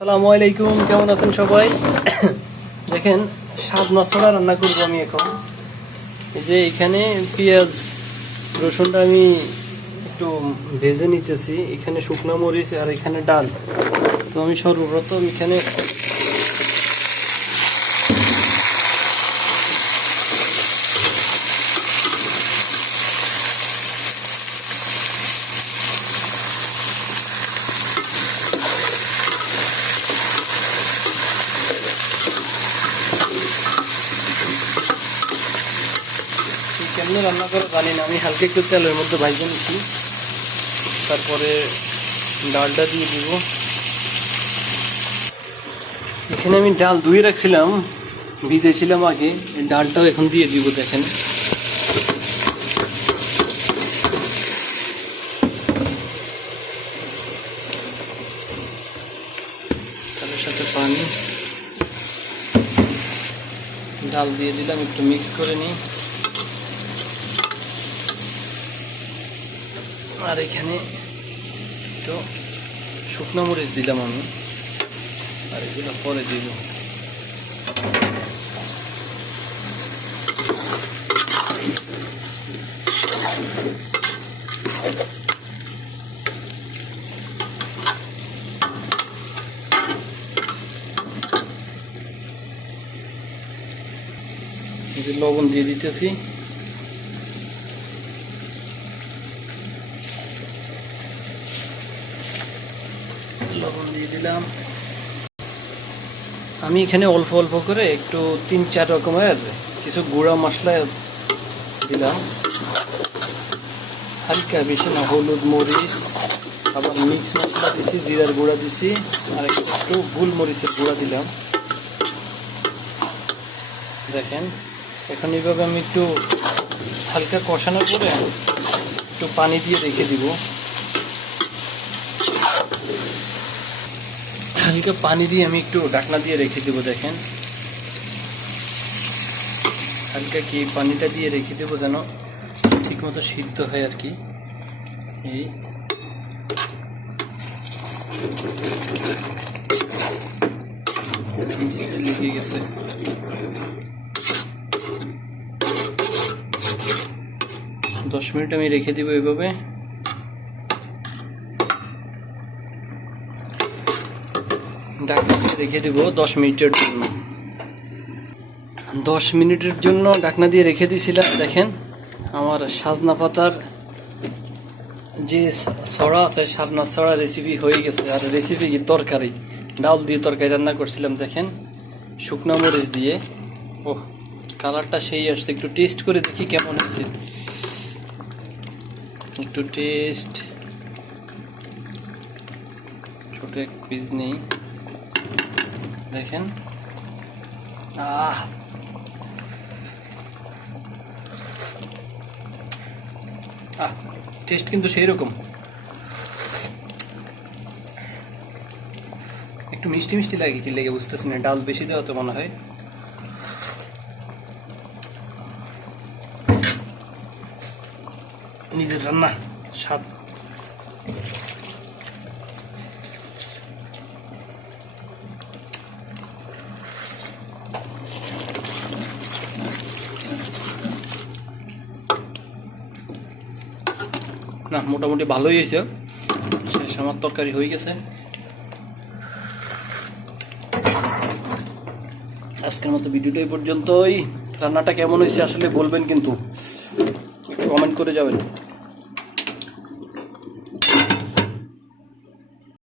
আসসালামু আলাইকুম, কেমন আছেন সবাই? দেখেন সাজনা ছড়া রান্না করবো আমি এখন। এই যে এখানে পেঁয়াজ রসুনটা আমি একটু ভেজে নিতেছি। এখানে শুকনো মরিচ আর এখানে ডাল। তো আমি সর্বপ্রথম এখানে কেমন রান্না করে জানি না, আমি হালকা একটু তেলের মধ্যে ভাজতে নিচ্ছি। তারপরে ডালটা দিয়ে দিব। এখানে আমি ডাল ধুয়ে রাখছিলাম, ভিজেছিলাম আগে। ডালটাও এখন দিয়ে দিব। দেখেন তার সাথে পানি, ডাল দিয়ে দিলাম, একটু মিক্স করে নিই। আর এখানে একটু শুকনো মরিচ দিলাম আমি, আর এগুলো পরে দিব। লবণ দিয়ে দিতেছি। লবণ দিয়ে দিলাম। আমি এখানে অল্প অল্প করে একটু 3-4 রকমের কিছু গুঁড়া মশলা দিলাম, হালকা, বেশি না। হলুদ, মরিচ, আবার মিক্স মশলা দিছি, জিরার গুঁড়া দিছি, আর একটু গোলমরিচের গুঁড়া দিলাম। দেখেন এখন এইভাবে আমি একটু হালকা কষানোর পরে একটু পানি দিয়ে রেখে দিব। হালকা পানি দিয়ে আমি একটু ঢাকনা দিয়ে রেখে দেবো। দেখেন হালকা কি পানিটা দিয়ে রেখে দেবো যেন ঠিক মতো সিদ্ধ হয় আর কি। এই লেগে গেছে। দশ মিনিট আমি রেখে দেবো এভাবে। ঢাকনা দিয়ে রেখে দেবো 10 মিনিটের জন্য। 10 মিনিটের জন্য ঢাকনা দিয়ে রেখে দিয়েছিলাম। দেখেন আমার সাজনা পাতার যে ছড়া আছে, সাজনা ছড়া রেসিপি হয়ে গেছে। আর রেসিপি কি, তরকারি, ডাল দিয়ে তরকারি রান্না করছিলাম। দেখেন শুকনো মরিচ দিয়ে, ও কালারটা সেই আসছে। একটু টেস্ট করে দেখি কেমন হয়েছে। একটু টেস্ট, ছোট এক পিস নেই। দেখেন টেস্ট কিন্তু সেই রকম। একটু মিষ্টি মিষ্টি লাগে, কি লেগে বুঝতেছি না। ডাল বেশি দেওয়া তো মনে হয়। নিজের রান্না স্বাদ। না, মোটামুটি ভালোই হয়েছে। শেষ আমার তরকারি হয়ে গেছে। আজকের মতো ভিডিওটা এই পর্যন্তই। রান্নাটা কেমন হয়েছে আসলে বলবেন, কিন্তু কমেন্ট করে যাবেন।